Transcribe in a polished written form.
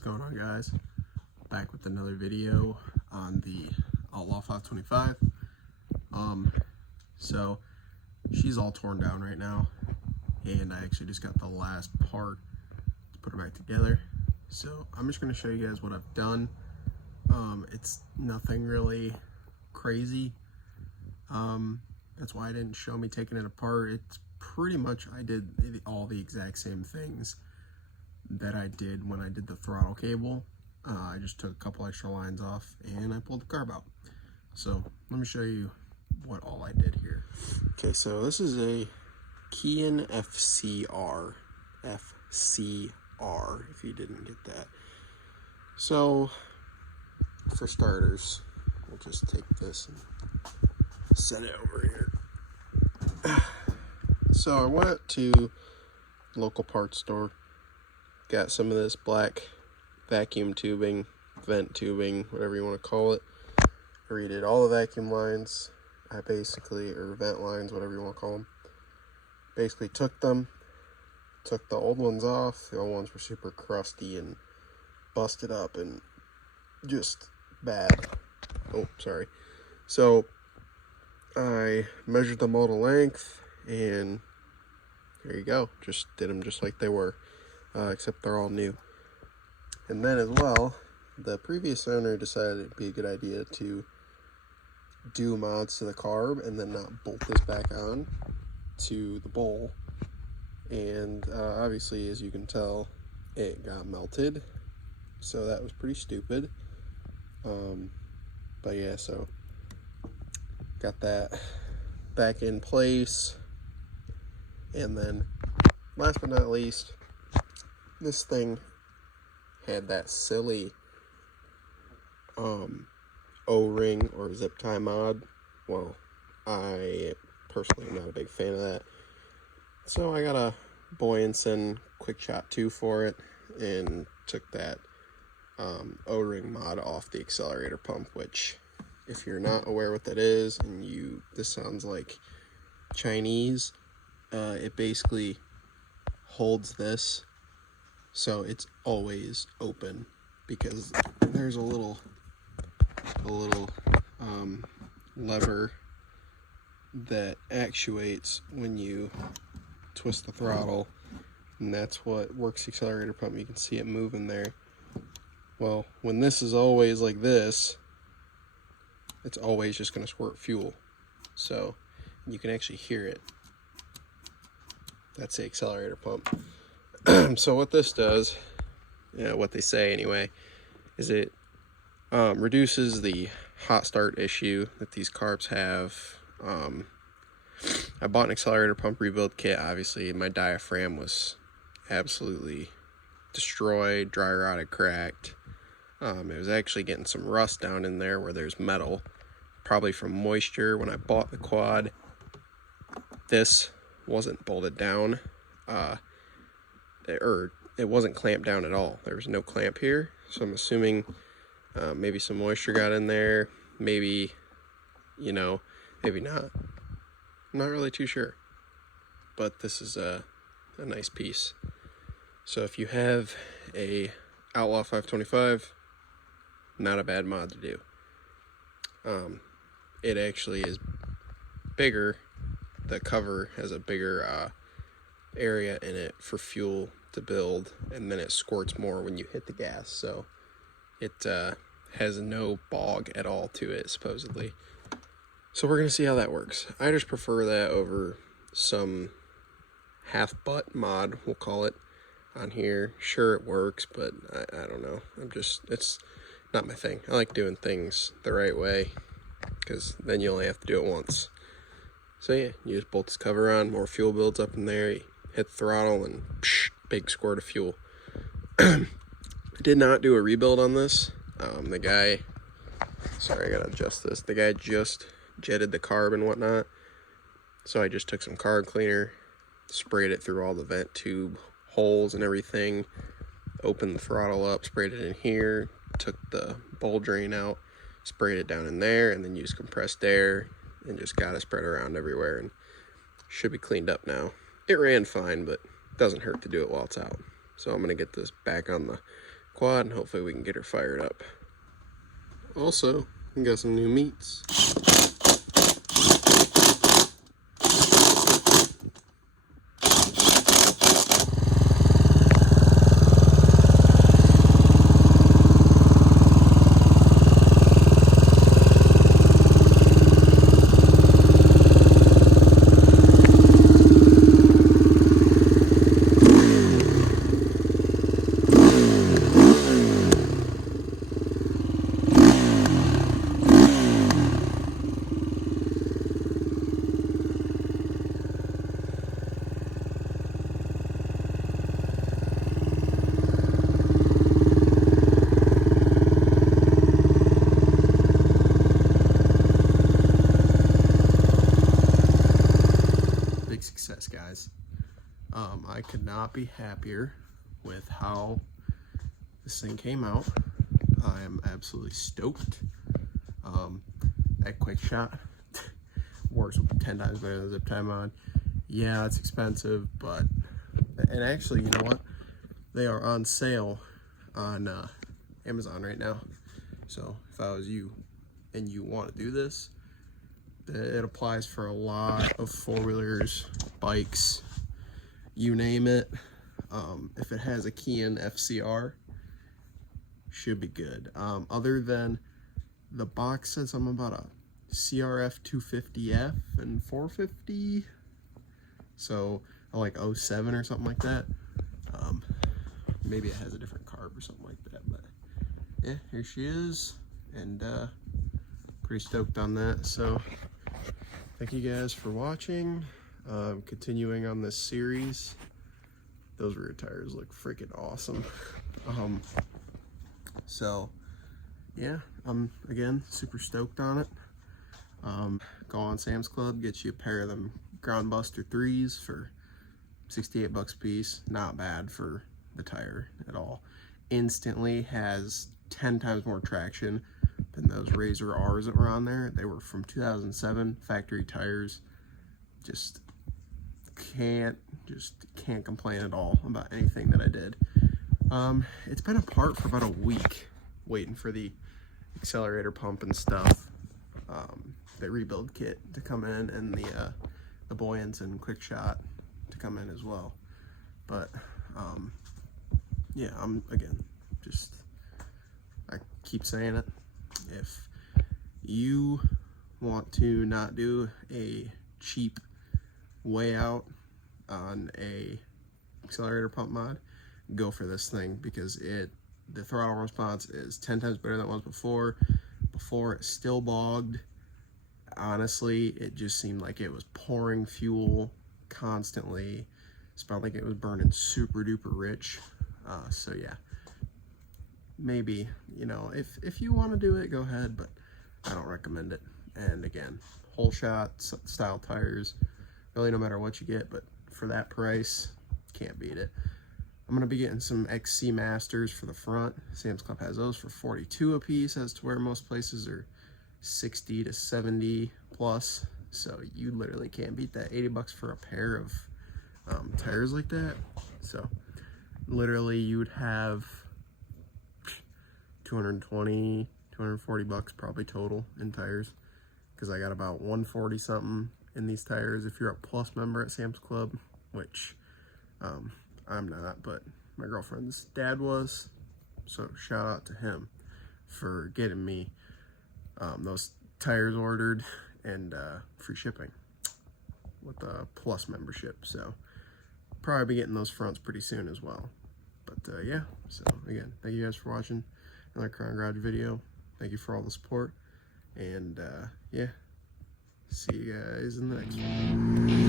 going on, guys? Back with another video on the Outlaw 525. So she's all torn down right now, and I actually just got the last part to put her back together. So I'm just going to show you guys what I've done. It's nothing really crazy. That's why I didn't show me taking it apart. It's pretty much, I did all the exact same things that I did when I did the throttle cable. I just took a couple extra lines off and I pulled the carb out. So let me show you what all I did here. Okay, so this is a Keihin FCR. FCR, if you didn't get that. So for starters, we'll just take this and set it over here. So I went to local parts store, got some of this black vacuum tubing, vent tubing, whatever you want to call it. I redid all the vacuum lines. I basically, or vent lines, whatever you want to call them. Basically took the old ones off. The old ones were super crusty and busted up and just bad. Oh, sorry. So I measured them all to length, and there you go. Just did them just like they were, except they're all new. And then as well, the previous owner decided it'd be a good idea to do mods to the carb and then not bolt this back on to the bowl. And obviously, as you can tell, it got melted. So that was pretty stupid. But yeah, so got that back in place. And then last but not least, this thing had that silly O-ring or zip tie mod. Well, I personally am not a big fan of that. So I got a Boyeson Quickshot 2 for it and took that O-ring mod off the accelerator pump, which, if you're not aware what that is and this sounds like Chinese, it basically holds this so it's always open, because there's a little lever that actuates when you twist the throttle, and that's what works the accelerator pump. You can see it moving there. Well, when this is always like this, it's always just going to squirt fuel, so you can actually hear it. That's the accelerator pump. So what this does, what they say anyway, is it reduces the hot start issue that these carbs have. I bought an accelerator pump rebuild kit. Obviously, my diaphragm was absolutely destroyed, dry rotted, cracked. It was actually getting some rust down in there where there's metal, probably from moisture. When I bought the quad, this wasn't bolted down. It wasn't clamped down at all. There was no clamp here, so I'm assuming maybe some moisture got in there, maybe maybe not. I'm not really too sure, but this is a nice piece. So if you have a Outlaw 525, not a bad mod to do. It actually is bigger. The cover has a bigger area in it for fuel to build, and then it squirts more when you hit the gas, so it has no bog at all to it, supposedly. So we're gonna see how that works. I just prefer that over some half butt mod, we'll call it, on here. Sure, it works, but I don't know. It's not my thing. I like doing things the right way, because then you only have to do it once. So yeah, you just bolt this cover on, more fuel builds up in there, you hit the throttle, and psh, big squirt of fuel. I did not do a rebuild on this. The guy, sorry, I gotta adjust this. The guy just jetted the carb and whatnot. So I just took some carb cleaner, sprayed it through all the vent tube holes and everything, opened the throttle up, sprayed it in here, took the bowl drain out, sprayed it down in there, and then used compressed air and just got it spread around everywhere, and should be cleaned up now. It ran fine, but doesn't hurt to do it while it's out. So I'm gonna get this back on the quad, and hopefully we can get her fired up. Also, we got some new meats. Guys, I could not be happier with how this thing came out. I am absolutely stoked. That Quickshot works 10 times better than zip tie mod. Yeah, it's expensive, but, and actually, you know what, they are on sale on Amazon right now. So if I was you and you want to do this, it applies for a lot of four-wheelers, bikes, you name it. If it has a Keihin FCR, should be good. Other than the box says something about a CRF 250F and 450, so like 07 or something like that. Maybe it has a different carb or something like that, but yeah, here she is, and pretty stoked on that. So thank you guys for watching. Continuing on this series. Those rear tires look freaking awesome. So yeah, I'm again super stoked on it. Go on Sam's Club, get you a pair of them Ground Buster 3s for 68 bucks a piece. Not bad for the tire at all. Instantly has 10 times more traction than those Razor R's that were on there. They were from 2007 factory tires. Just can't complain at all about anything that I did. It's been apart for about a week waiting for the accelerator pump and stuff, the rebuild kit to come in, and the Boyeson Quickshot to come in as well. But yeah, I keep saying it, if you want to not do a cheap way out on a accelerator pump mod, go for this thing, because the throttle response is 10 times better than it was before. Before, it still bogged. Honestly, it just seemed like it was pouring fuel constantly. It felt like it was burning super duper rich. So yeah, maybe, you know, if you want to do it, go ahead, but I don't recommend it. And again, whole shot style tires, really no matter what you get, but for that price, can't beat it. I'm gonna be getting some XC Masters for the front. Sam's Club has those for 42 a piece, as to where most places are 60 to 70 plus. So you literally can't beat that. 80 bucks for a pair of tires like that. So literally you would have 220, 240 bucks probably total in tires, because I got about 140 something in these tires if you're a plus member at Sam's Club, which I'm not, but my girlfriend's dad was, so shout out to him for getting me those tires ordered and free shipping with a plus membership. So probably be getting those fronts pretty soon as well. But yeah, so again, thank you guys for watching another Crown Garage video. Thank you for all the support, and yeah, see you guys in the next one.